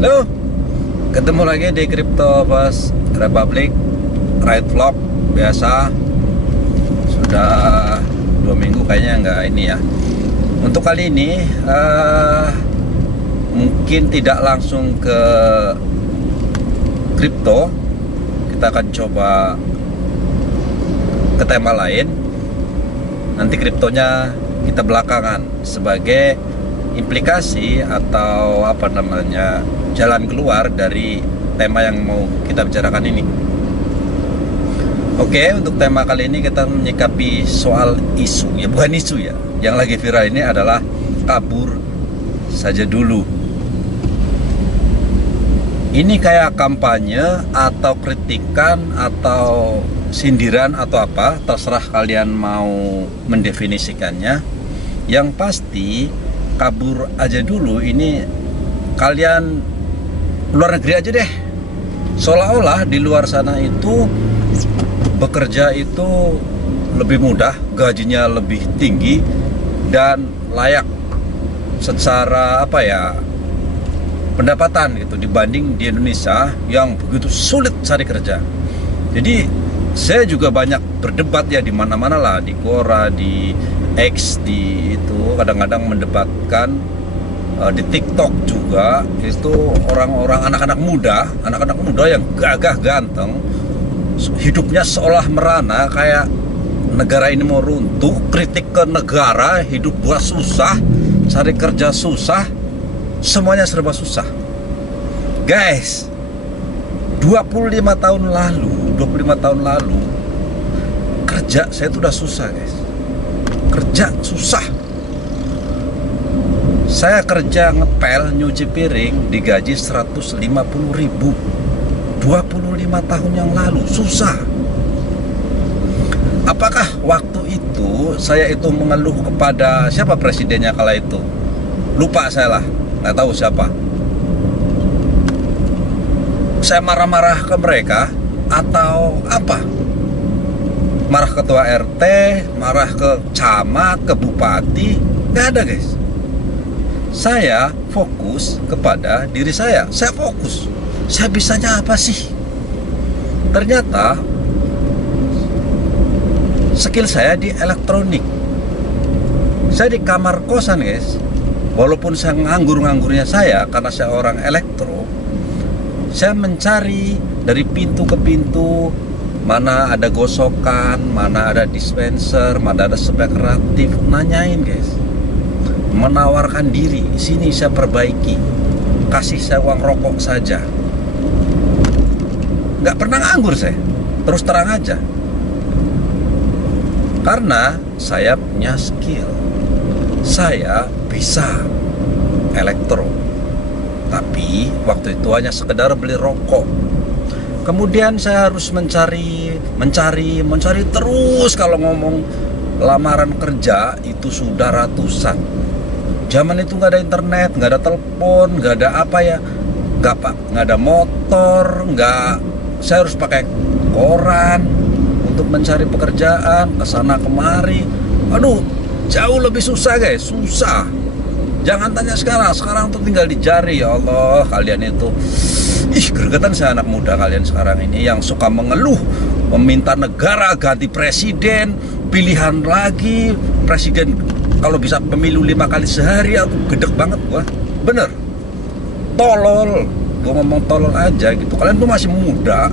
Halo, ketemu lagi di Crypto First Republic Ride Vlog biasa. Sudah 2 minggu kayaknya nggak ini ya. Untuk kali ini mungkin tidak langsung ke kripto. Kita akan coba ke tema lain. Nanti kriptonya kita belakangan sebagai implikasi atau apa namanya, jalan keluar dari tema yang mau kita bicarakan ini. Oke, untuk tema kali ini kita menyikapi soal isu, ya bukan isu ya, yang lagi viral ini adalah kabur saja dulu. Ini kayak kampanye atau kritikan atau sindiran atau apa, terserah kalian mau mendefinisikannya. Yang pasti kabur aja dulu ini kalian luar negeri aja deh. Seolah-olah di luar sana itu bekerja itu lebih mudah, gajinya lebih tinggi dan layak secara apa ya, pendapatan gitu, dibanding di Indonesia yang begitu sulit cari kerja. Jadi saya juga banyak berdebat ya di mana-mana lah, di Quora, di X, di itu kadang-kadang mendebatkan di TikTok juga. Itu orang-orang anak-anak muda yang gagah ganteng, hidupnya seolah merana kayak negara ini mau runtuh, kritik ke negara, hidup gua susah, cari kerja susah, semuanya serba susah. Guys, 25 tahun lalu kerja saya tuh udah susah, guys. Kerja susah. Saya kerja ngepel, nyuci piring, digaji 150.000. 25 tahun yang lalu susah. Apakah waktu itu saya itu mengeluh kepada siapa presidennya kala itu? Lupa saya lah, nggak tahu siapa. Saya marah-marah ke mereka atau apa? Marah ketua RT, marah ke camat, ke bupati, nggak ada, guys. Saya fokus kepada diri saya. Saya fokus. Saya bisanya apa sih? Ternyata skill saya di elektronik. Saya di kamar kosan, guys. Walaupun saya nganggur-nganggurnya saya karena saya orang elektro, saya mencari dari pintu ke pintu, mana ada gosokan, mana ada dispenser, mana ada spek reaktif, nanyain, guys. Menawarkan diri, sini saya perbaiki, kasih saya uang rokok saja. Nggak pernah nganggur saya, terus terang aja. Karena saya punya skill, saya bisa elektro. Tapi waktu itu hanya sekedar beli rokok. Kemudian saya harus mencari terus. Kalau ngomong lamaran kerja itu sudah ratusan. Zaman itu nggak ada internet, nggak ada telepon, nggak ada apa ya, nggak ada motor, saya harus pakai koran untuk mencari pekerjaan, kesana kemari. Aduh, jauh lebih susah, guys, susah. Jangan tanya sekarang tuh tinggal di jari. Ya Allah, kalian itu, gregetan saya anak muda kalian sekarang ini yang suka mengeluh, meminta negara ganti presiden, pilihan lagi, presiden kalau bisa pemilu 5 kali sehari. Aku gedek banget gua, bener, tolol. Gua ngomong tolol aja gitu. Kalian tuh masih muda,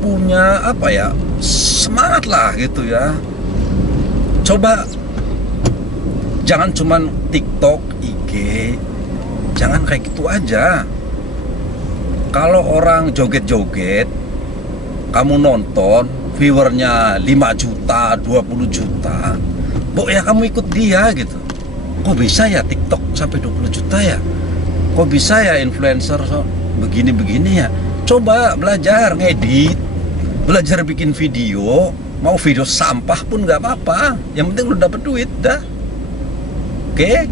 punya apa ya, semangat lah gitu ya. Coba jangan cuman TikTok, IG, jangan kayak gitu aja. Kalau orang joget-joget, kamu nonton, viewernya 5 juta, 20 juta, ya kamu ikut dia gitu. Kok bisa ya TikTok sampai 20 juta ya? Kok bisa ya influencer begini-begini ya? Coba belajar ngedit, belajar bikin video. Mau video sampah pun nggak apa-apa, yang penting lu dapet duit dah. Oke?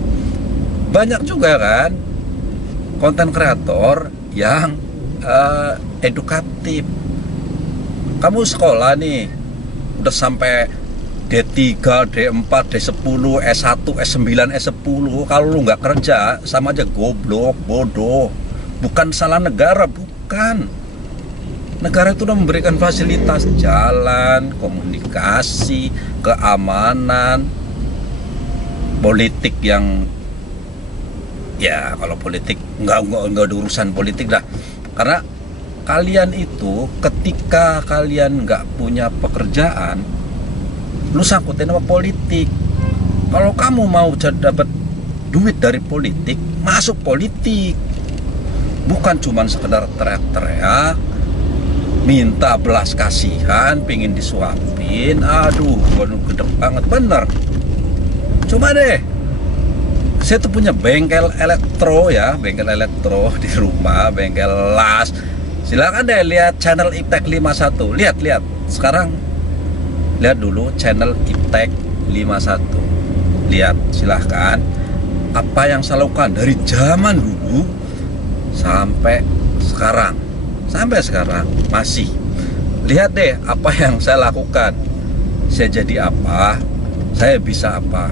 Banyak juga kan konten kreator yang edukatif. Kamu sekolah nih, udah sampai D3, D4, D10, S1, S9, S10. Kalau lu nggak kerja, sama aja goblok, bodoh. Bukan salah negara, bukan. Negara itu udah memberikan fasilitas jalan, komunikasi, keamanan, politik yang ya kalau politik nggak ada urusan politik dah. Karena kalian itu ketika kalian nggak punya pekerjaan, lu sangkutin sama politik. Kalau kamu mau dapat duit dari politik, masuk politik. Bukan cuma sekedar teriak-teriak, minta belas kasihan, pingin disuapin. Aduh, gede banget, bener. Coba deh, saya tuh punya bengkel elektro ya, bengkel elektro di rumah, bengkel las. Silakan deh lihat channel Iptek 51. Lihat sekarang, lihat dulu channel Iptek 51. Lihat, silahkan. Apa yang saya lakukan dari zaman dulu sampai sekarang. Sampai sekarang masih. Lihat deh apa yang saya lakukan. Saya jadi apa? Saya bisa apa?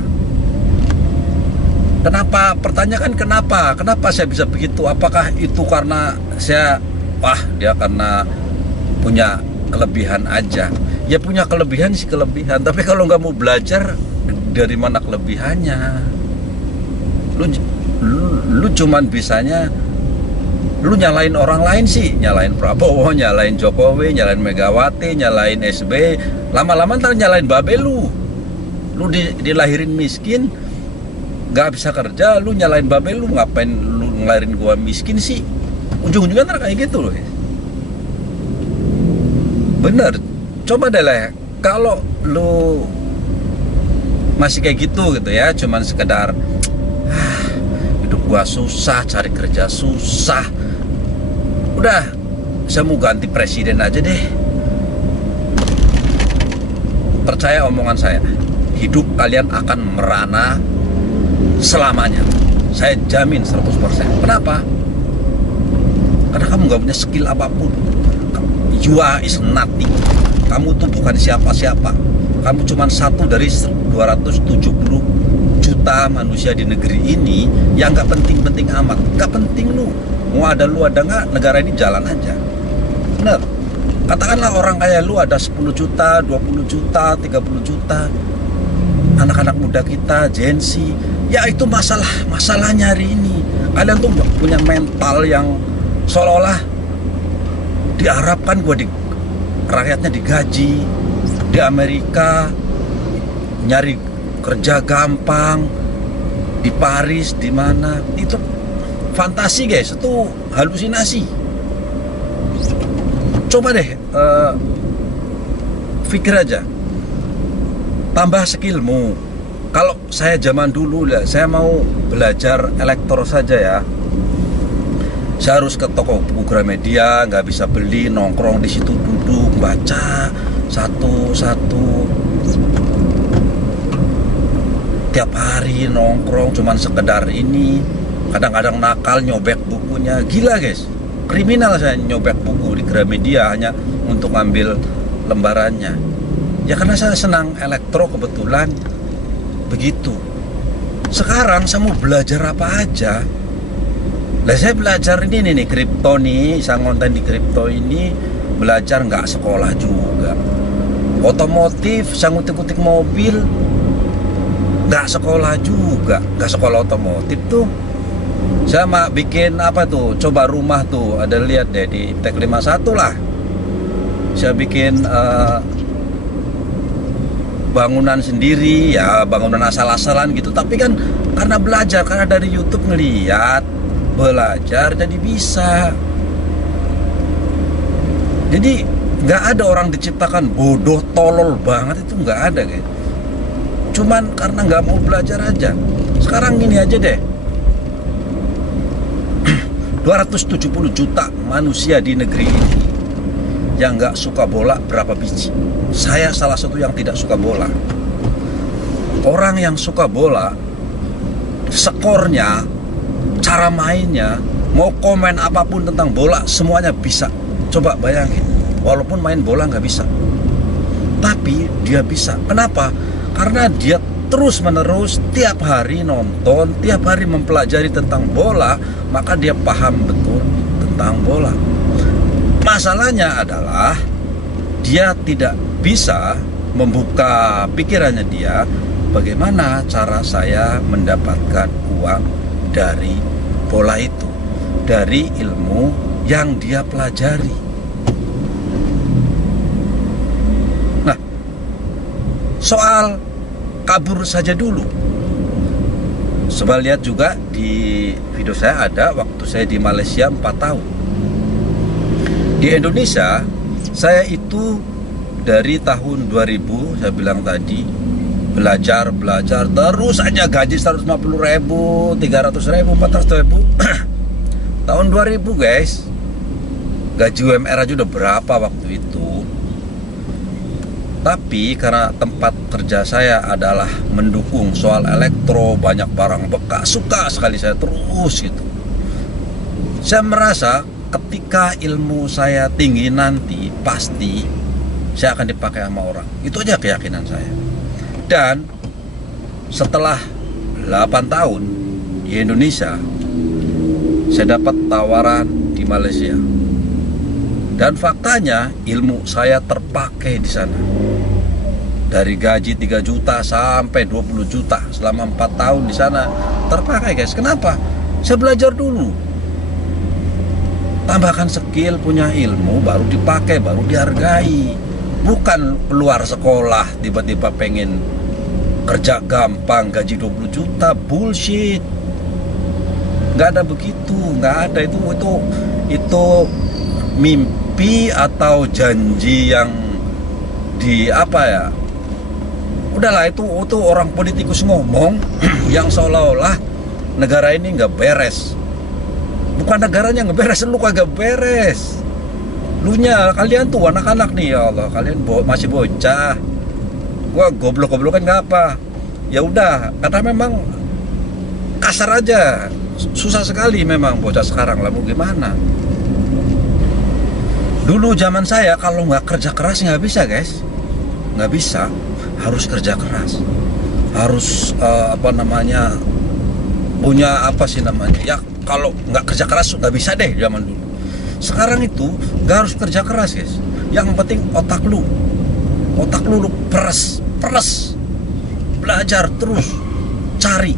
Kenapa? Pertanyakan kenapa? Kenapa saya bisa begitu? Apakah itu karena saya dia karena punya kelebihan aja? Ya punya kelebihan sih kelebihan, tapi kalau nggak mau belajar, dari mana kelebihannya? Lu cuman bisanya lu nyalain orang lain sih, nyalain Prabowo, nyalain Jokowi, nyalain Megawati, nyalain SB. Lama-lama ntar nyalain babe lu. Lu dilahirin miskin, nggak bisa kerja, lu nyalain babe lu. Ngapain lu ngelahirin gua miskin sih? Ujung-ujungnya ntar kayak gitu loh. Bener, coba deh lah. Kalau lu masih kayak gitu ya, cuman sekedar hidup gua susah, cari kerja susah, udah saya mau ganti presiden aja deh. Percaya omongan saya, hidup kalian akan merana selamanya. Saya jamin 100%. Kenapa? Karena kamu gak punya skill apapun. You are is nothing. Kamu tuh bukan siapa-siapa. Kamu cuma satu dari 270 juta manusia di negeri ini yang gak penting-penting amat. Gak penting lu. Mau ada lu ada nggak, negara ini jalan aja. Bener. Katakanlah orang kayak lu ada 10 juta, 20 juta, 30 juta. Anak-anak muda kita, Gen Z, ya itu masalahnya hari ini. Kalian tuh punya mental yang seolah-olah diharapkan rakyatnya digaji di Amerika, nyari kerja gampang di Paris, di mana. Itu fantasi guys, itu halusinasi. Coba deh pikir aja, tambah skillmu. Kalau saya zaman dulu lah, saya mau belajar elektro saja ya, saya harus ke toko buku Gramedia, nggak bisa beli, nongkrong di situ, duduk baca satu-satu tiap hari, nongkrong cuman sekedar ini. Kadang-kadang nakal nyobek bukunya, gila guys, kriminal saya nyobek buku di Gramedia hanya untuk ngambil lembarannya. Ya karena saya senang elektro kebetulan begitu. Sekarang saya mau belajar apa aja. Lah saya belajar ini nih kripto nih, saya ngonten di kripto ini, belajar nggak sekolah juga. Otomotif, saya ngutik-ngutik mobil, nggak sekolah juga, nggak sekolah otomotif tuh. Saya mah bikin apa tuh, coba rumah tuh, ada lihat deh di Iptek 51 lah. Saya bikin bangunan sendiri, ya bangunan asal-asalan gitu. Tapi kan karena belajar, karena dari YouTube ngeliat, belajar jadi bisa. Jadi nggak ada orang diciptakan bodoh tolol banget, itu nggak ada guys. Cuman karena nggak mau belajar aja. Sekarang gini aja deh, 270 juta manusia di negeri ini yang nggak suka bola berapa biji? Saya salah satu yang tidak suka bola. Orang yang suka bola, skornya, cara mainnya, mau komen apapun tentang bola, semuanya bisa. Coba bayangin, walaupun main bola nggak bisa. Tapi dia bisa. Kenapa? Karena dia terus-menerus tiap hari nonton, tiap hari mempelajari tentang bola, maka dia paham betul tentang bola. Masalahnya adalah dia tidak bisa membuka pikirannya dia, bagaimana cara saya mendapatkan uang dari bola itu, dari ilmu yang dia pelajari. Nah, soal kabur saja dulu. Coba lihat juga di video saya ada waktu saya di Malaysia 4 tahun. Di Indonesia, saya itu dari tahun 2000, saya bilang tadi, belajar terus aja, gaji 150.000, 300.000, 400.000. Tahun 2000 guys, gaji UMR aja udah berapa waktu itu. Tapi karena tempat kerja saya adalah mendukung soal elektro, banyak barang bekas, suka sekali saya terus gitu. Saya merasa ketika ilmu saya tinggi nanti, pasti saya akan dipakai sama orang. Itu aja keyakinan saya. Dan setelah 8 tahun di Indonesia, saya dapat tawaran di Malaysia. Dan faktanya ilmu saya terpakai di sana. Dari gaji 3 juta sampai 20 juta selama 4 tahun di sana terpakai guys. Kenapa? Saya belajar dulu. Tambahkan skill, punya ilmu, baru dipakai, baru dihargai. Bukan keluar sekolah tiba-tiba pengen kerja gampang gaji 20 juta, bullshit. Nggak ada begitu, nggak ada. Itu mimpi atau janji yang di apa ya? Udahlah, itu orang politikus ngomong yang seolah-olah negara ini nggak beres. Bukan negaranya nggak beres, lu kagak beres. Lunya, kalian tuh anak-anak nih, ya Allah, kalian masih bocah. Gua goblok-goblokan nggak apa. Ya udah, karena memang kasar aja, susah sekali memang bocah sekarang lah, mau gimana. Dulu zaman saya kalau nggak kerja keras nggak bisa guys, nggak bisa. Harus kerja keras, harus punya apa sih namanya ya, kalau nggak kerja keras nggak bisa deh zaman dulu. Sekarang itu nggak harus kerja keras guys, yang penting otak lu peres, belajar terus, cari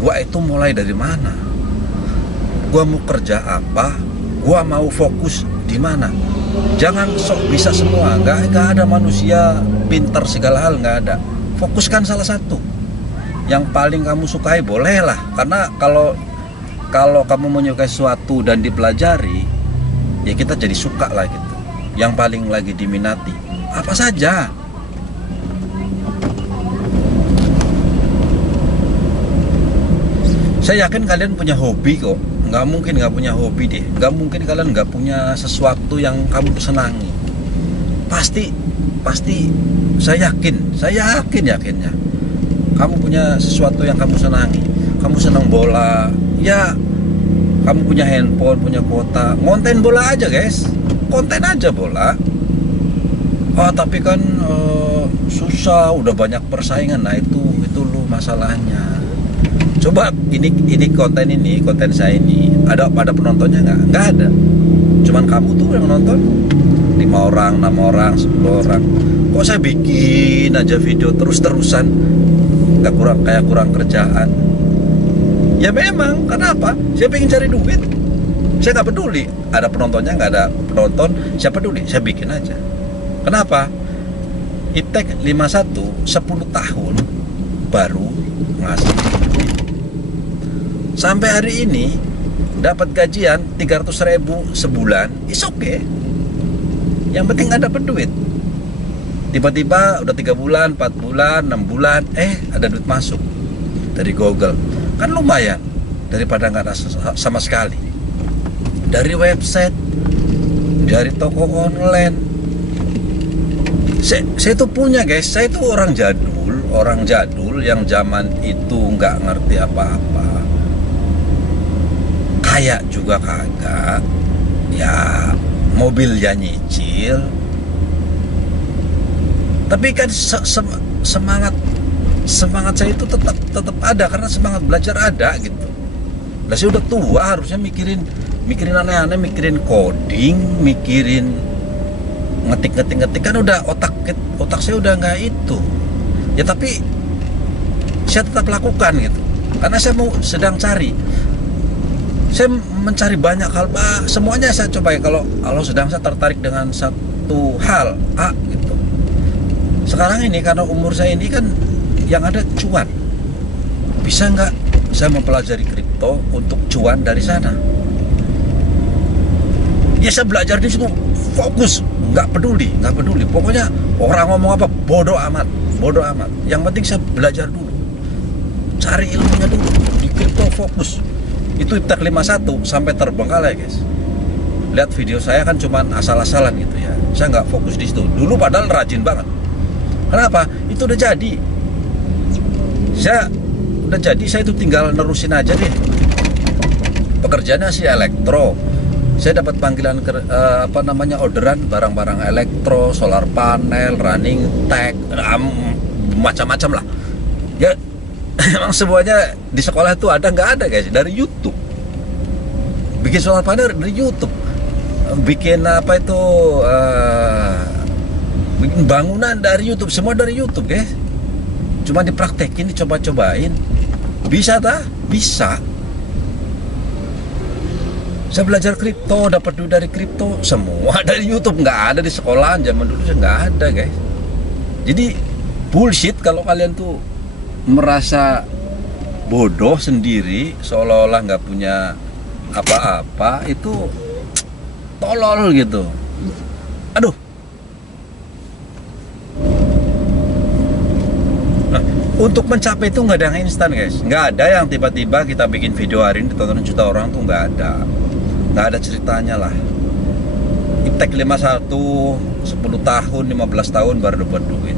gua itu mulai dari mana, gua mau kerja apa, gua mau fokus di mana. Jangan sok bisa semua, nggak ada manusia pintar segala hal, nggak ada. Fokuskan salah satu yang paling kamu sukai, bolehlah. Karena kalau kamu menyukai sesuatu dan dipelajari, ya kita jadi suka lah gitu. Yang paling lagi diminati apa saja. Saya yakin kalian punya hobi kok. Nggak mungkin nggak punya hobi deh. Nggak mungkin kalian nggak punya sesuatu yang kamu senangi. Pasti saya yakinnya kamu punya sesuatu yang kamu senangi. Kamu senang bola, ya kamu punya handphone, punya kuota, konten bola aja guys, konten aja bola. Tapi kan susah, udah banyak persaingan. Nah itu lu masalahnya. Coba ini konten saya ini ada penontonnya nggak ada. Cuman kamu tuh yang nonton 5 orang, 6 orang, 10 orang. Kok saya bikin aja video terus-terusan, kayak kurang kerjaan. Ya memang, kenapa? Saya pengen cari duit. Saya nggak peduli ada penontonnya, nggak ada penonton, saya peduli, saya bikin aja. Kenapa? Iptek 51 10 tahun baru ngasih duit. Sampai hari ini dapat gajian 300.000 sebulan, is okay. Yang penting nggak dapat duit. Tiba-tiba udah 3 bulan, 4 bulan, 6 bulan, ada duit masuk dari Google. Kan lumayan daripada nggak ada sama sekali. Dari website, dari toko online. Saya tuh punya guys, saya tuh orang jadul yang zaman itu nggak ngerti apa-apa. Kaya juga kagak, ya mobil ya nyicil. Tapi kan semangat saya itu tetap ada, karena semangat belajar ada gitu. Lah saya udah tua, harusnya mikirin aneh-aneh, mikirin coding, mikirin ngetik kan udah otak saya udah nggak itu. Ya tapi saya tetap lakukan gitu, karena saya sedang cari. Saya mencari banyak hal, semuanya saya coba ya. Kalau sedang saya tertarik dengan satu hal A gitu. Sekarang ini karena umur saya ini kan yang ada cuan, bisa nggak saya mempelajari kripto untuk cuan dari sana? Ya saya belajar di situ, fokus, nggak peduli. Pokoknya orang ngomong apa, bodoh amat. Yang penting saya belajar dulu, cari ilmunya dulu, di kripto fokus. Itu Tech 51 sampai terbengkalai guys. Lihat video saya kan cuman asal-asalan gitu ya. Saya nggak fokus di situ. Dulu padahal rajin banget. Kenapa? Itu udah jadi. Saya itu tinggal nerusin aja deh. Pekerjaannya sih elektro. Saya dapat panggilan orderan barang-barang elektro, solar panel, running tech, macam-macam lah. Ya emang semuanya di sekolah itu ada nggak ada guys, dari YouTube. Bikin solar panel dari YouTube, bikin bikin bangunan dari YouTube, semua dari YouTube guys. Cuma dipraktekin, dicoba-cobain, bisa tak? Bisa. Saya belajar kripto, dapat duit dari kripto, semua dari YouTube, nggak ada di sekolahan zaman dulu, nggak ada guys. Jadi bullshit kalau kalian tuh merasa bodoh sendiri, seolah-olah nggak punya apa-apa, itu tolol gitu. Aduh. Nah, untuk mencapai itu nggak ada yang instan guys, nggak ada yang tiba-tiba kita bikin video hari ini ditonton juta orang, tuh nggak ada ceritanya lah. Iptek 51 10 tahun 15 tahun baru dapat duit.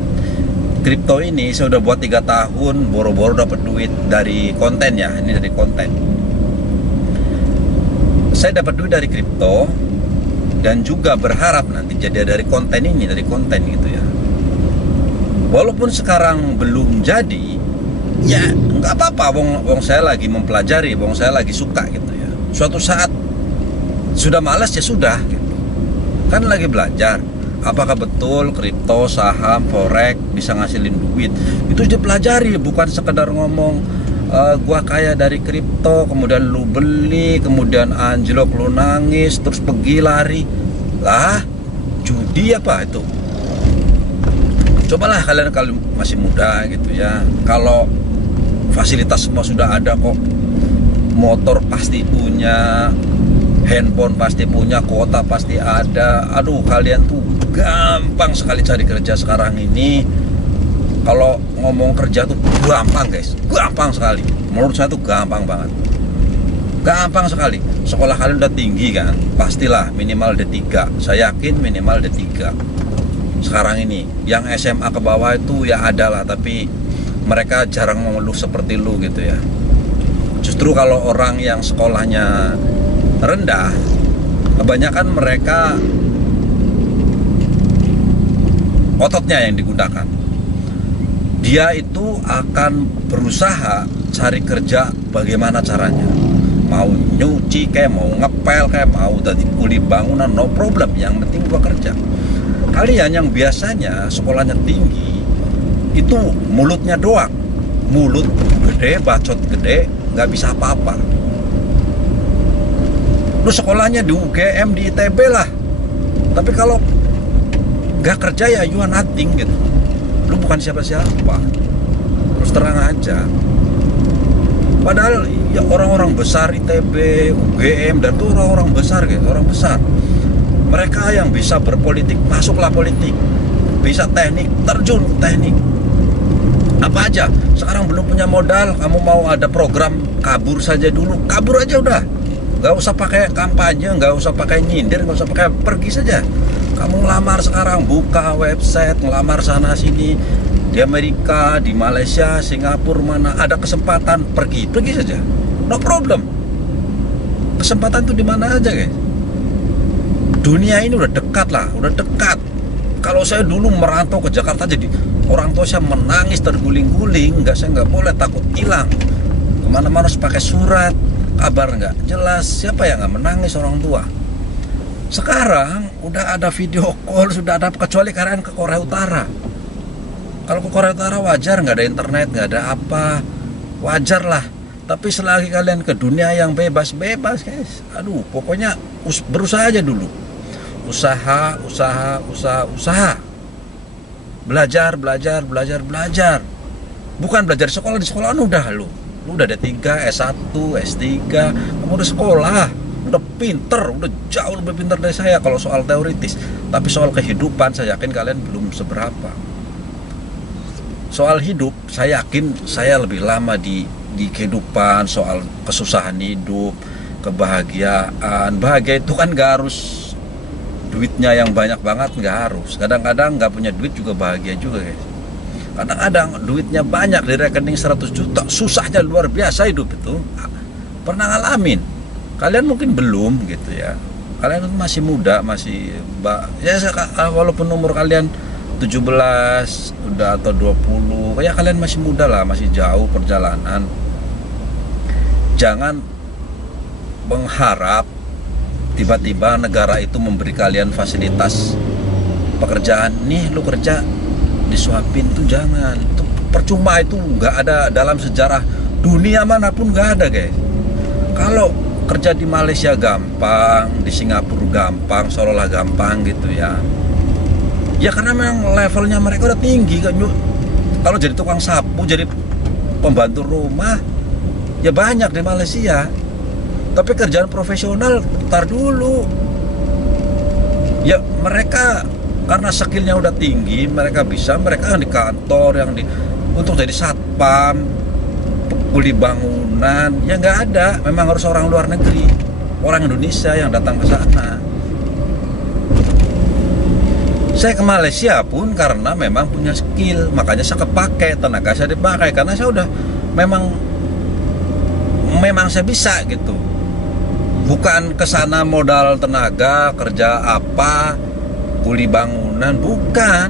Kripto ini saya udah buat 3 tahun, boro-boro dapat duit dari konten ya. Ini dari konten. Saya dapat duit dari kripto dan juga berharap nanti jadi dari konten ini, dari konten gitu ya. Walaupun sekarang belum jadi, ya nggak apa-apa. Wong saya lagi mempelajari, wong saya lagi suka gitu ya. Suatu saat sudah malas ya sudah gitu. Kan lagi belajar. Apakah betul kripto, saham, forex bisa ngasilin duit? Itu dipelajari, bukan sekedar ngomong gua kaya dari kripto, kemudian lu beli, kemudian anjlok lu nangis, terus pergi lari. Lah, judi apa itu? Cobalah kalian kalau masih muda gitu ya. Kalau fasilitas semua sudah ada kok. Motor pasti punya, handphone pasti punya, kuota pasti ada. Aduh, kalian tuh gampang sekali cari kerja sekarang ini. Kalau ngomong kerja tuh gampang guys, gampang sekali. Menurut saya tuh gampang banget, gampang sekali. Sekolah kalian udah tinggi kan, pastilah minimal D3. Saya yakin minimal D3. Sekarang ini yang SMA ke bawah itu ya ada lah, tapi mereka jarang mengeluh seperti lu gitu ya. Justru kalau orang yang sekolahnya rendah, kebanyakan mereka ototnya yang digunakan. Dia itu akan berusaha cari kerja bagaimana caranya. Mau nyuci kayak, mau ngepel kayak, mau tadi kuli bangunan, no problem. Yang penting gua kerja. Kalian yang biasanya sekolahnya tinggi, itu mulutnya doang. Mulut gede, bacot gede, nggak bisa apa-apa. Lu sekolahnya di UGM, di ITB lah, tapi kalau nggak kerja ya you are nothing gitu. Lu bukan siapa-siapa, terus terang aja. Padahal ya orang-orang besar ITB, UGM, dan tuh orang-orang besar gitu, orang besar. Mereka yang bisa berpolitik, masuklah politik. Bisa teknik, terjun teknik. Apa aja, sekarang belum punya modal, kamu mau ada program, kabur saja dulu, kabur aja udah. Gak usah pakai kampanye, gak usah pakai nyindir, gak usah pakai, pergi saja. Kamu ngelamar sekarang, buka website, ngelamar sana sini, di Amerika, di Malaysia, Singapura, mana ada kesempatan, pergi saja, no problem. Kesempatan tuh di mana aja guys. Dunia ini udah dekat lah, udah dekat. Kalau saya dulu merantau ke Jakarta, jadi orang tua saya menangis terguling-guling, saya nggak boleh, takut hilang. Kemana-mana harus pakai surat, kabar nggak jelas. Siapa yang nggak menangis orang tua? Sekarang udah ada video call, sudah ada, kecuali kalian ke Korea Utara. Kalau ke Korea Utara wajar, nggak ada internet, nggak ada apa, wajar lah. Tapi selagi kalian ke dunia yang bebas guys. Aduh, pokoknya berusaha aja dulu. Usaha. Belajar. Bukan belajar di sekolah kan udah lu udah D3, S1, S3, kamu udah sekolah, udah pinter, udah jauh lebih pinter dari saya kalau soal teoritis. Tapi soal kehidupan saya yakin kalian belum seberapa. Soal hidup saya yakin saya lebih lama di kehidupan, soal kesusahan hidup, kebahagiaan. Bahagia itu kan gak harus duitnya yang banyak banget, nggak harus. Kadang-kadang nggak punya duit juga bahagia juga guys. Kadang-kadang duitnya banyak di rekening 100 juta, susahnya luar biasa hidup itu. Pernah ngalamin? Kalian mungkin belum gitu ya. Kalian masih muda, ya walaupun umur kalian 17 udah atau 20, ya kalian masih muda lah, masih jauh perjalanan. Jangan mengharap tiba-tiba negara itu memberi kalian fasilitas pekerjaan, nih lu kerja disuapin, tuh jangan. Itu percuma, itu nggak ada dalam sejarah dunia manapun, nggak ada guys. Kalau kerja di Malaysia gampang, di Singapura gampang, seolah-olah gampang gitu ya. Ya karena memang levelnya mereka udah tinggi kan. Kalau jadi tukang sapu, jadi pembantu rumah, ya banyak di Malaysia. Tapi kerjaan profesional tar dulu. Ya mereka karena skillnya udah tinggi, mereka yang di kantor, untuk jadi satpam, kuli bangunan, ya nggak ada. Memang harus orang luar negeri, orang Indonesia yang datang ke sana. Saya ke Malaysia pun karena memang punya skill, makanya saya kepake, tenaga saya dipakai karena saya udah memang saya bisa gitu. Bukan kesana modal tenaga, kerja apa, kuli bangunan, bukan.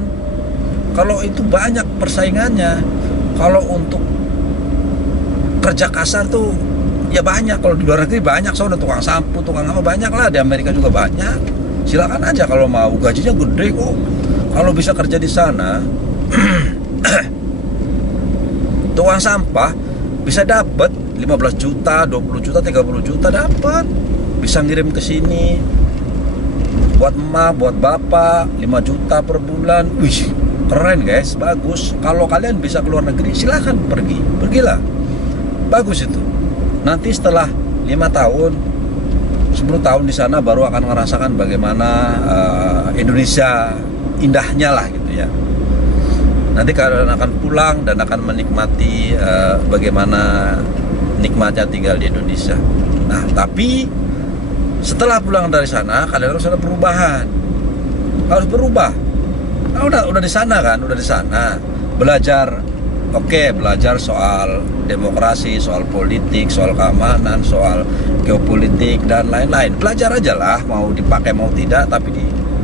Kalau itu banyak persaingannya. Kalau untuk kerja kasar tuh ya banyak. Kalau di luar negeri banyak, soalnya tukang sapu, tukang apa banyak lah. Di Amerika juga banyak. Silakan aja kalau mau, gajinya gede kok. Kalau bisa kerja di sana, tukang sampah bisa dapat 15 juta, 20 juta, 30 juta dapat. Bisa ngirim ke sini. Buat emak, buat bapak, 5 juta per bulan. Wih, keren guys, bagus. Kalau kalian bisa keluar negeri, silahkan pergilah. Bagus itu. Nanti setelah 5 tahun, 10 tahun di sana baru akan merasakan bagaimana Indonesia indahnya lah gitu ya. Nanti kalian akan pulang dan akan menikmati bagaimana nikmatnya tinggal di Indonesia. Nah, tapi setelah pulang dari sana, kalian harus ada perubahan. Harus berubah. Nah, udah di sana kan, udah di sana. Belajar, belajar soal demokrasi, soal politik, soal keamanan, soal geopolitik dan lain-lain. Belajar aja lah, mau dipakai mau tidak, tapi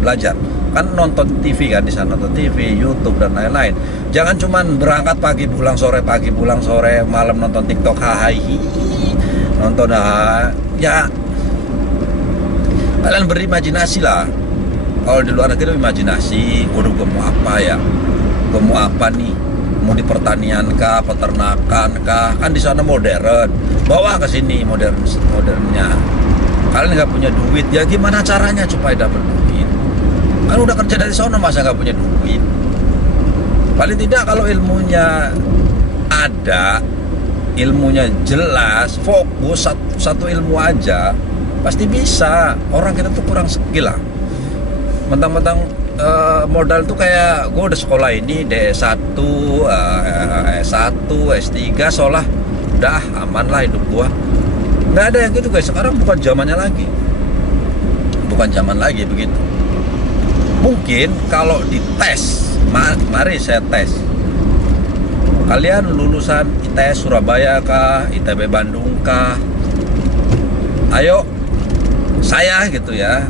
belajar. Kan nonton TV kan di sana, nonton TV, YouTube dan lain-lain. Jangan cuman berangkat pagi pulang sore, malam nonton TikTok, nonton ya. Kalian berimajinasi lah. Kalau di luar negeri imajinasi, waduh gue mau apa ya? Gue mau apa nih? Mau di pertanian kah, peternakan kah? Kan di sana modern. Bawa ke sini modernnya. Kalian nggak punya duit, ya gimana caranya supaya dapat duit? Kan udah kerja dari sana, masa nggak punya duit? Paling tidak kalau ilmunya ada, ilmunya jelas, fokus satu ilmu aja, pasti bisa. Orang kita tuh kurang skill lah. Mentang-mentang modal tuh kayak gue udah sekolah ini D1, S1, S3, seolah udah aman lah hidup gue. Nggak ada yang gitu guys. Sekarang bukan zamannya lagi. Bukan zaman lagi begitu. Mungkin kalau dites, mari saya tes. Kalian lulusan ITS Surabaya kah, ITB Bandung kah? Ayo, saya gitu ya.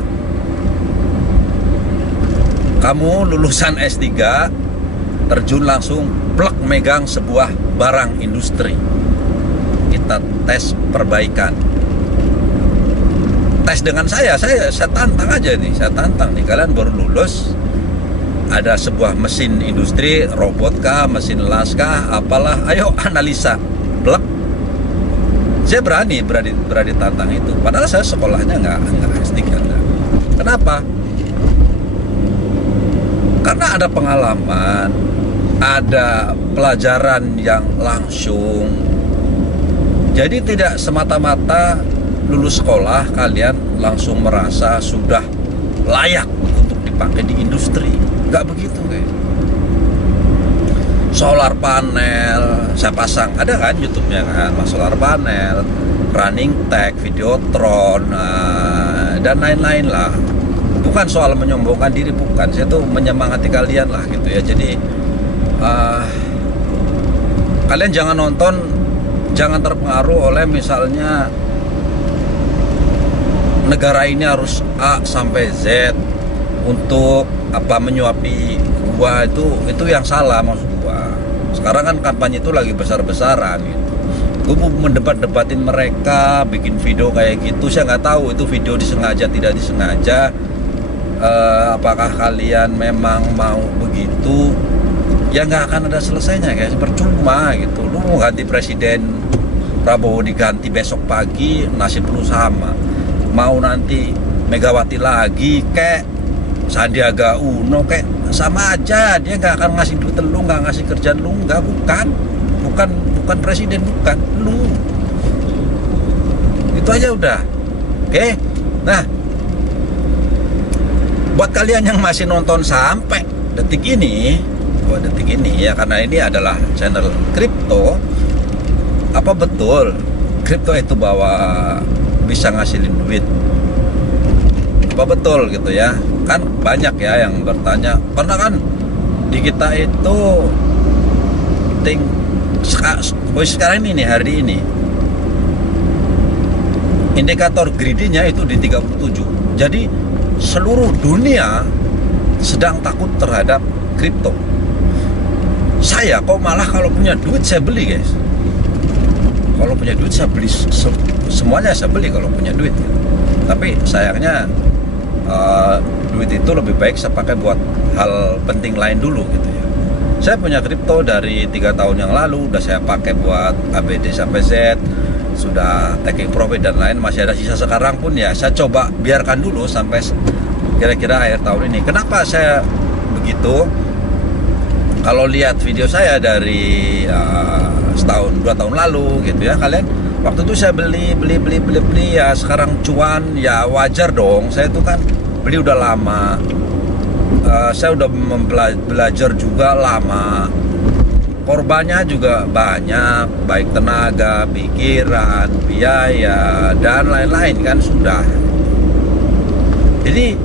Kamu lulusan S3, terjun langsung plek megang sebuah barang industri. Kita tes perbaikan. Tes dengan saya tantang aja nih, saya tantang nih, kalian baru lulus, ada sebuah mesin industri, robot kah, mesin las kah, apalah, ayo analisa, plek. Saya berani tantang itu. Padahal saya sekolahnya nggak S3. Kenapa? Karena ada pengalaman, ada pelajaran yang langsung. Jadi tidak semata-mata lulus sekolah kalian langsung merasa sudah layak untuk dipakai di industri. Nggak begitu kayak. Solar panel saya pasang, ada kan YouTube-nya kan, solar panel, running tech, videotron, dan lain-lain lah. Bukan soal menyombongkan diri, bukan. Saya tuh menyemangati kalian lah gitu ya. Jadi kalian jangan nonton, jangan terpengaruh oleh misalnya negara ini harus A sampai Z untuk menyuapi gua, itu yang salah maksud gua. Sekarang kan kampanye itu lagi besar-besaran gitu. Gua mau mendebat-debatin mereka, bikin video kayak gitu. Saya nggak tahu itu video disengaja tidak disengaja. Apakah kalian memang mau begitu? Ya nggak akan ada selesainya guys, percuma gitu. Lu mau ganti presiden, Prabowo diganti besok pagi, nasib lu sama. Mau nanti Megawati lagi kayak Sandiaga Uno kayak sama aja, dia nggak akan ngasih duit lu, nggak ngasih kerjaan lu, bukan presiden, bukan lu. Itu aja udah. Oke. Nah, buat kalian yang masih nonton sampai detik ini ya, karena ini adalah channel kripto, apa betul kripto itu bahwa bisa ngasilin duit? Apa betul gitu ya? Kan banyak ya yang bertanya, karena kan di kita itu sekarang ini nih, hari ini indikator greedy-nya itu di 37. Jadi seluruh dunia sedang takut terhadap kripto. Saya kok malah kalau punya duit saya beli guys. Kalau punya duit saya beli, semuanya saya beli kalau punya duit. Tapi sayangnya duit itu lebih baik saya pakai buat hal penting lain dulu gitu ya. Saya punya kripto dari 3 tahun yang lalu, udah saya pakai buat ABD sampai Z, sudah taking profit dan lain, masih ada sisa sekarang pun ya saya coba biarkan dulu sampai kira-kira akhir tahun ini. Kenapa saya begitu? Kalau lihat video saya dari setahun 2 tahun lalu gitu ya, kalian waktu itu saya beli ya, sekarang cuan ya wajar dong. Saya itu kan beli udah lama, saya udah belajar juga lama, korbannya juga banyak, baik tenaga, pikiran, biaya dan lain-lain kan sudah. Jadi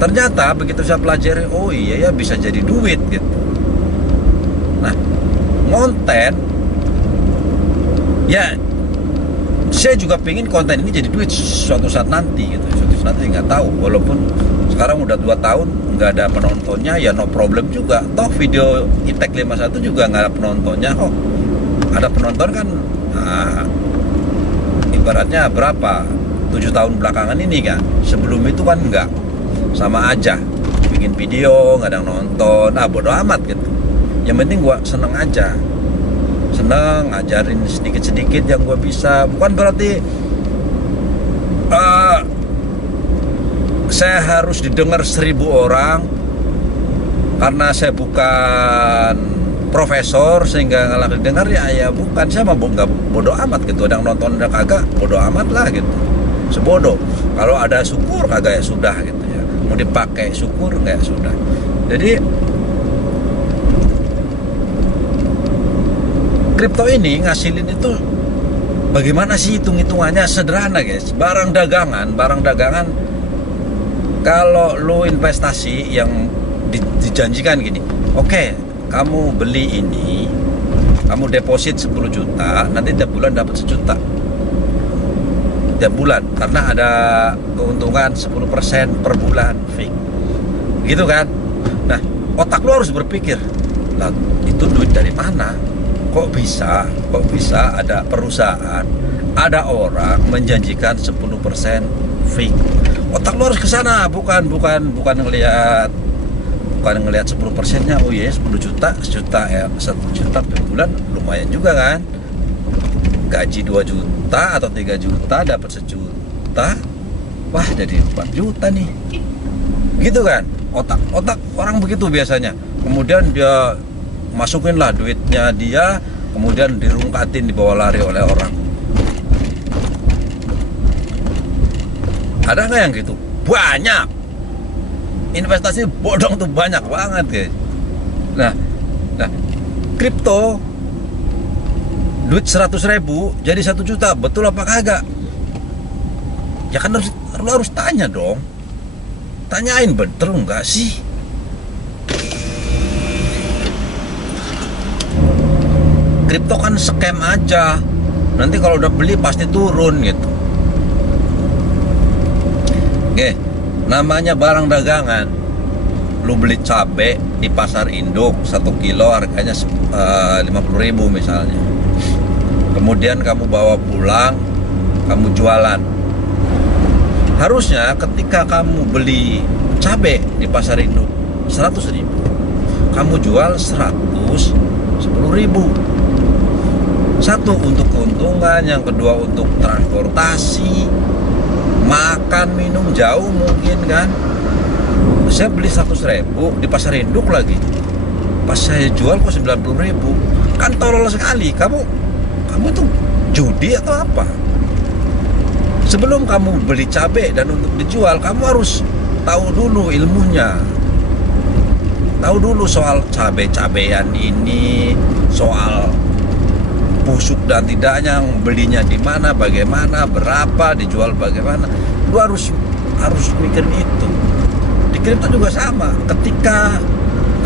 ternyata begitu saya pelajari, oh iya ya bisa jadi duit gitu. Nah, konten ya, saya juga pingin konten ini jadi duit suatu saat nanti gitu. Suatu saat nanti nggak tahu, walaupun sekarang udah 2 tahun nggak ada penontonnya ya no problem juga. Toh video Itek 51 juga nggak ada penontonnya. Oh, ada penonton kan, ibaratnya berapa? 7 tahun belakangan ini kan. Sebelum itu kan nggak, sama aja. Bikin video nggak ada yang nonton, bodo amat gitu. Yang penting gua seneng aja, seneng ngajarin sedikit-sedikit yang gue bisa. Bukan berarti saya harus didengar 1000 orang karena saya bukan profesor sehingga nggak didengar ya bukan. Saya mah nggak, bodoh amat gitu. Ada yang nonton ada kagak, bodoh amat lah gitu, sebodoh. Kalau ada syukur kagak ya sudah gitu ya, mau dipakai syukur nggak ya sudah. Jadi kripto ini ngasilin itu bagaimana sih hitung-hitungannya? Sederhana guys. Barang dagangan kalau lo investasi yang dijanjikan gini, oke, kamu beli ini, kamu deposit 10 juta, nanti tiap bulan dapat 1 juta tiap bulan, karena ada keuntungan 10% per bulan fix. gitu kan. Nah, otak lu harus berpikir, lah itu duit dari mana? Kok bisa ada perusahaan, ada orang menjanjikan 10% fake. Otak lu harus ke sana, bukan ngelihat 10%-nya. Oh iya, 10 juta, ya, 1 juta per bulan lumayan juga kan. Gaji 2 juta atau 3 juta dapat 1 juta. Wah, jadi 4 juta nih. Gitu kan? Otak orang begitu biasanya. Kemudian dia masukin lah duitnya dia, kemudian dirungkatin, dibawa lari oleh orang. Ada nggak yang gitu? Banyak. Investasi bodong tuh banyak banget guys. Nah, kripto duit 100.000 jadi 1 juta, betul apa kagak? Ya kan harus tanya dong. Tanyain, betul nggak sih? Kripto kan scam aja. Nanti kalau udah beli pasti turun gitu. Oke, namanya barang dagangan. Lu beli cabe di pasar induk 1 kilo harganya 50.000 misalnya. Kemudian kamu bawa pulang, kamu jualan. Harusnya ketika kamu beli cabe di pasar induk 100.000, kamu jual 110.000. Satu, untuk keuntungan, yang kedua untuk transportasi, makan minum jauh mungkin kan. Saya beli 100.000 di pasar induk lagi, pas saya jual kok 90.000. Kan tolol sekali. Kamu tuh judi atau apa? Sebelum kamu beli cabai dan untuk dijual, kamu harus tahu dulu ilmunya. Tahu dulu soal cabai-cabean ini, soal busuk dan tidaknya, belinya di mana, bagaimana, berapa, dijual bagaimana. Lu harus mikirin itu. Di kripto juga sama. Ketika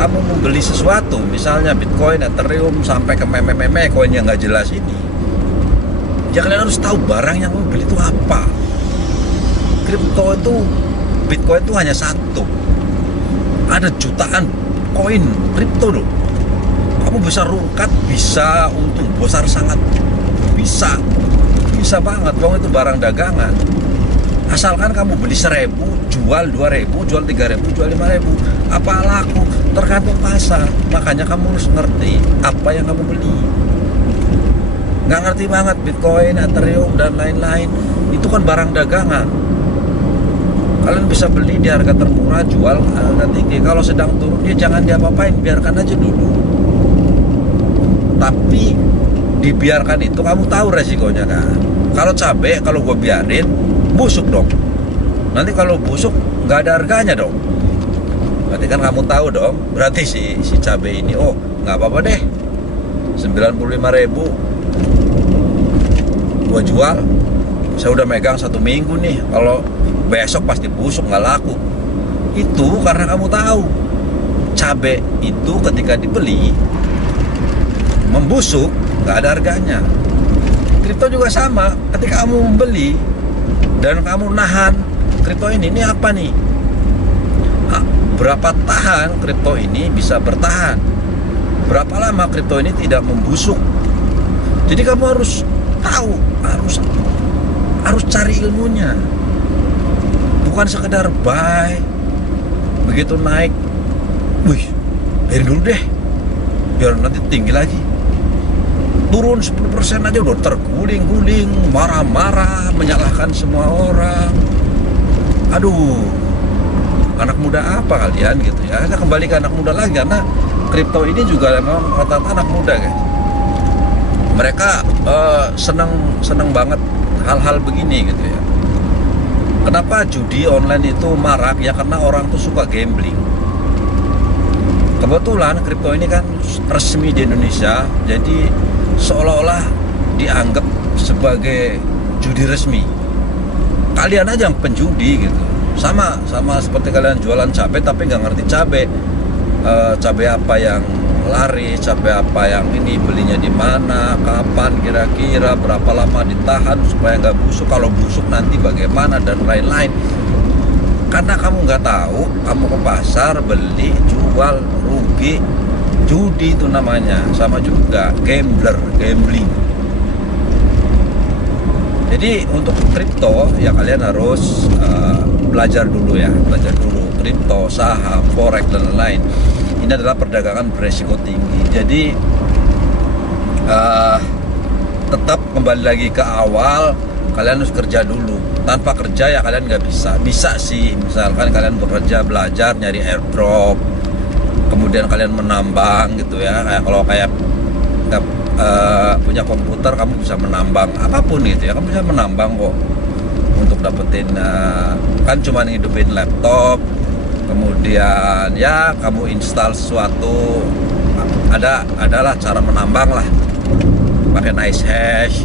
kamu membeli sesuatu, misalnya Bitcoin, Ethereum, sampai ke meme-meme koin yang nggak jelas ini, ya kalian harus tahu barang yang kamu beli itu apa. Kripto itu, Bitcoin itu hanya satu. Ada jutaan koin kripto loh. Kamu bisa rungkat, bisa untung besar sangat, bisa banget. Wong itu barang dagangan. Asalkan kamu beli 1.000, jual 2.000, jual 3.000, jual 5.000, apa laku tergantung pasar. Makanya kamu harus ngerti apa yang kamu beli. Nggak ngerti banget Bitcoin, Ethereum dan lain-lain, itu kan barang dagangan. Kalian bisa beli di harga termurah, jual harga tinggi. Kalau sedang turun, ya jangan diapa-apain, biarkan aja dulu. Tapi dibiarkan itu kamu tahu resikonya kan. Kalau cabai, kalau gue biarin, busuk dong. Nanti kalau busuk nggak ada harganya dong. Berarti kan kamu tahu dong. Berarti si cabai ini, oh nggak apa-apa deh, 95.000 gue jual. Saya udah megang 1 minggu nih. Kalau besok pasti busuk, nggak laku. Itu karena kamu tahu cabai itu ketika dibeli membusuk, nggak ada harganya. Kripto juga sama. Ketika kamu membeli dan kamu nahan kripto ini apa nih? Berapa tahan kripto ini bisa bertahan? Berapa lama kripto ini tidak membusuk? Jadi kamu harus tahu, harus cari ilmunya. Bukan sekedar buy, begitu naik, wih, biarin dulu deh, biar nanti tinggi lagi. Turun 10% aja udah terguling-guling, marah-marah, menyalahkan semua orang. Aduh, anak muda apa kalian gitu ya. Kita kembali ke anak muda lagi, karena kripto ini juga memang rata-rata anak muda guys. Mereka seneng banget hal-hal begini gitu ya. Kenapa judi online itu marak? Ya karena orang tuh suka gambling. Kebetulan kripto ini kan resmi di Indonesia, jadi seolah-olah dianggap sebagai judi resmi. Kalian aja yang penjudi gitu. Sama seperti kalian jualan cabai tapi nggak ngerti cabai. Cabai apa yang laris, cabai apa yang ini, belinya di mana, kapan kira-kira, berapa lama ditahan supaya nggak busuk, kalau busuk nanti bagaimana dan lain-lain. Karena kamu nggak tahu, kamu ke pasar beli, jual, rugi. Judi itu namanya, sama juga gambling. Jadi untuk kripto ya kalian harus belajar dulu kripto, saham, forex dan lain-lain. Ini adalah perdagangan beresiko tinggi. Jadi tetap kembali lagi ke awal, kalian harus kerja dulu. Tanpa kerja ya kalian nggak bisa sih. Misalkan kalian bekerja, belajar, nyari airdrop, kemudian kalian menambang gitu ya. Kayak punya komputer, kamu bisa menambang apapun gitu ya. Kamu bisa menambang kok untuk dapetin kan cuma hidupin laptop, kemudian ya kamu install sesuatu, adalah cara menambang lah, pakai nice hash.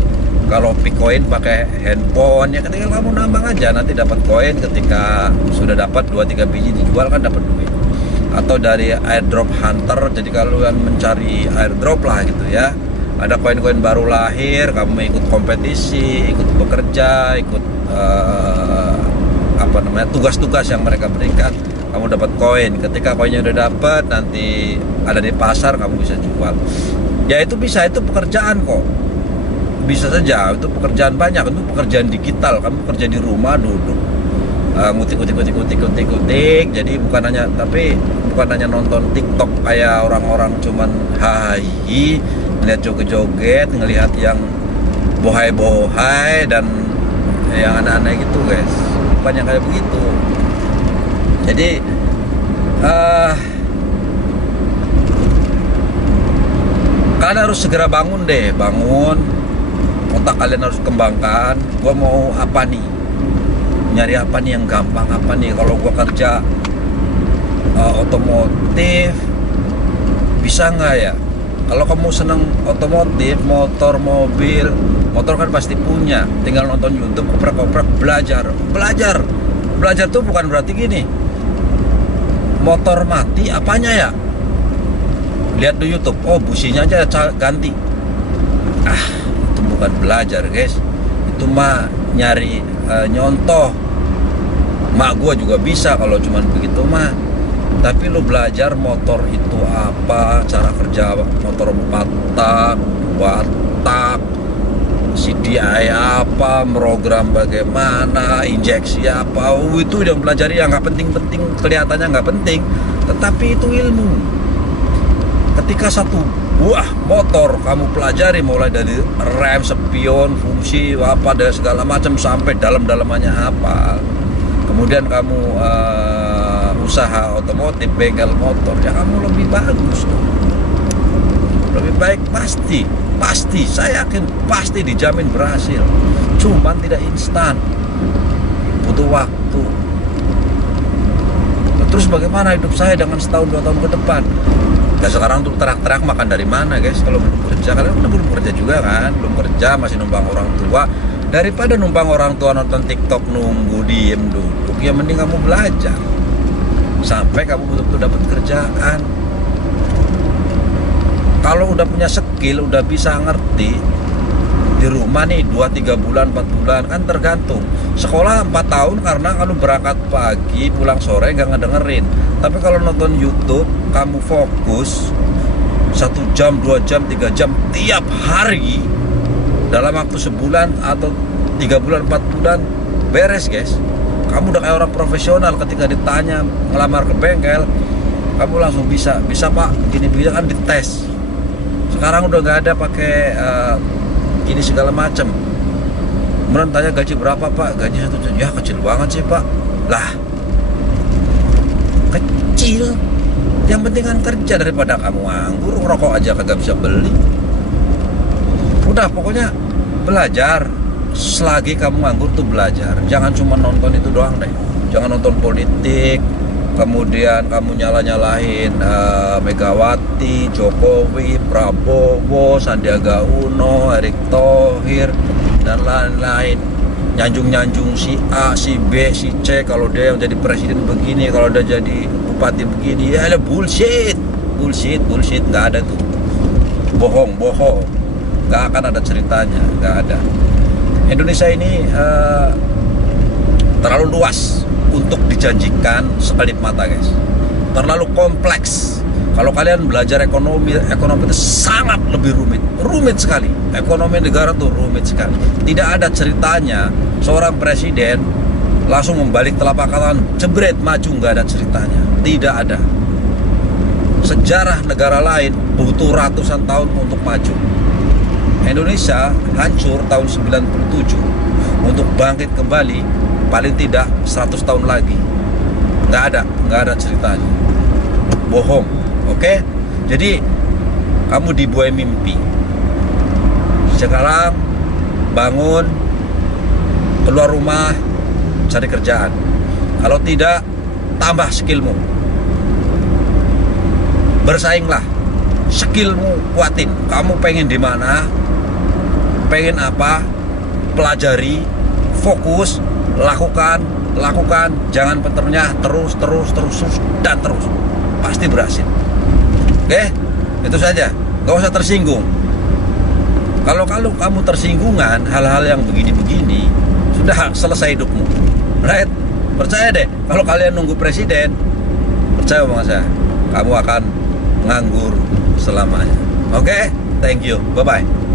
Kalau Bitcoin pakai handphone ya, ketika kamu nambang aja nanti dapat koin. Ketika sudah dapat 2-3 biji dijual kan dapat duit. Atau dari airdrop hunter, jadi kalau kalian mencari airdrop lah gitu ya, ada koin-koin baru lahir, kamu ikut kompetisi, ikut bekerja, ikut tugas-tugas yang mereka berikan, kamu dapat koin. Ketika koinnya udah dapat, nanti ada di pasar, kamu bisa jual. Ya itu bisa, itu pekerjaan kok. Bisa saja, itu pekerjaan banyak, itu pekerjaan digital. Kamu kerja di rumah, duduk ngutik. Jadi bukan hanya nonton TikTok kayak orang-orang cuman hai, ngelihat joget-joget, ngelihat yang bohai-bohai dan yang aneh-aneh gitu guys. Bukan yang kayak begitu. Jadi kalian harus segera bangun. Otak kalian harus kembangkan. Gua mau apa nih? Nyari apa nih yang gampang, apa nih? Kalau gua kerja otomotif, bisa nggak ya? Kalau kamu seneng otomotif, motor, mobil, motor kan pasti punya. Tinggal nonton YouTube, koprak-koprak, belajar tuh bukan berarti gini, motor mati apanya ya? Lihat di YouTube, oh businya aja ganti. Itu bukan belajar guys, itu mah nyari nyontoh. Mak gua juga bisa kalau cuman begitu mah. Tapi lu belajar motor itu apa, cara kerja motor 4 tak, 2 tak, CDI apa, program bagaimana, injeksi apa. Itu udah pelajari yang nggak penting-penting, kelihatannya nggak penting, tetapi itu ilmu. Ketika satu buah motor kamu pelajari mulai dari rem, spion, fungsi apa dan segala macam sampai dalam-dalamannya apa, kemudian kamu usaha otomotif, bengkel motor, ya kamu lebih bagus tuh. Lebih baik pasti, saya yakin pasti dijamin berhasil. Cuman tidak instan, butuh waktu. Terus bagaimana hidup saya dengan setahun 2 tahun ke depan? Ya sekarang untuk terak-terak makan dari mana guys? Kalau belum kerja, kalian udah belum kerja juga kan? Belum kerja, masih numpang orang tua. Daripada numpang orang tua nonton TikTok, nunggu diem duduk, ya mending kamu belajar sampai kamu betul-betul dapat kerjaan. Kalau udah punya skill, udah bisa ngerti, di rumah nih 2-3 bulan, 4 bulan, kan tergantung. Sekolah 4 tahun karena kalau berangkat pagi, pulang sore nggak ngedengerin. Tapi kalau nonton YouTube, kamu fokus 1 jam, 2 jam, 3 jam tiap hari dalam waktu sebulan atau 3 bulan, 4 bulan, beres guys. Kamu udah kayak orang profesional. Ketika ditanya ngelamar ke bengkel, kamu langsung bisa pak, gini bisa kan dites. Sekarang udah nggak ada pakai ini segala macam. Kemudian tanya gaji berapa pak? Gaji 1 juta. Ya kecil banget sih pak. Lah kecil, yang penting kan kerja, daripada kamu nganggur, rokok aja kagak bisa beli. Udah pokoknya belajar. Selagi kamu nganggur tuh belajar. Jangan cuma nonton itu doang deh. Jangan nonton politik, kemudian kamu nyalahin Megawati, Jokowi, Prabowo, Sandiaga Uno, Erick Thohir dan lain-lain. Nyanjung-nyanjung si A, si B, si C. Kalau dia yang jadi presiden begini, kalau dia jadi bupati begini, ya ada bullshit, nggak ada tuh. Bohong, nggak akan ada ceritanya, nggak ada. Indonesia ini terlalu luas untuk dijanjikan sekelip mata, guys. Terlalu kompleks. Kalau kalian belajar ekonomi itu sangat lebih rumit sekali. Ekonomi negara tuh rumit sekali. Tidak ada ceritanya seorang presiden langsung membalik telapak tangan, jebret maju, nggak ada ceritanya. Tidak ada. Sejarah negara lain butuh ratusan tahun untuk maju. Indonesia hancur tahun 97, untuk bangkit kembali paling tidak 100 tahun lagi. Nggak ada ceritanya. Bohong, oke? Jadi kamu dibuai mimpi. Sekarang bangun, keluar rumah, cari kerjaan. Kalau tidak, tambah skillmu. Bersainglah, skillmu kuatin. Kamu pengen di mana, pengen apa, pelajari, fokus, lakukan, jangan peternya terus, dan terus. Pasti berhasil. Oke, itu saja. Gak usah tersinggung. Kalau kamu tersinggungan hal-hal yang begini-begini, sudah selesai hidupmu. Right? Percaya deh, kalau kalian nunggu presiden, percaya sama saya, kamu akan nganggur selamanya. Oke? Thank you. Bye-bye.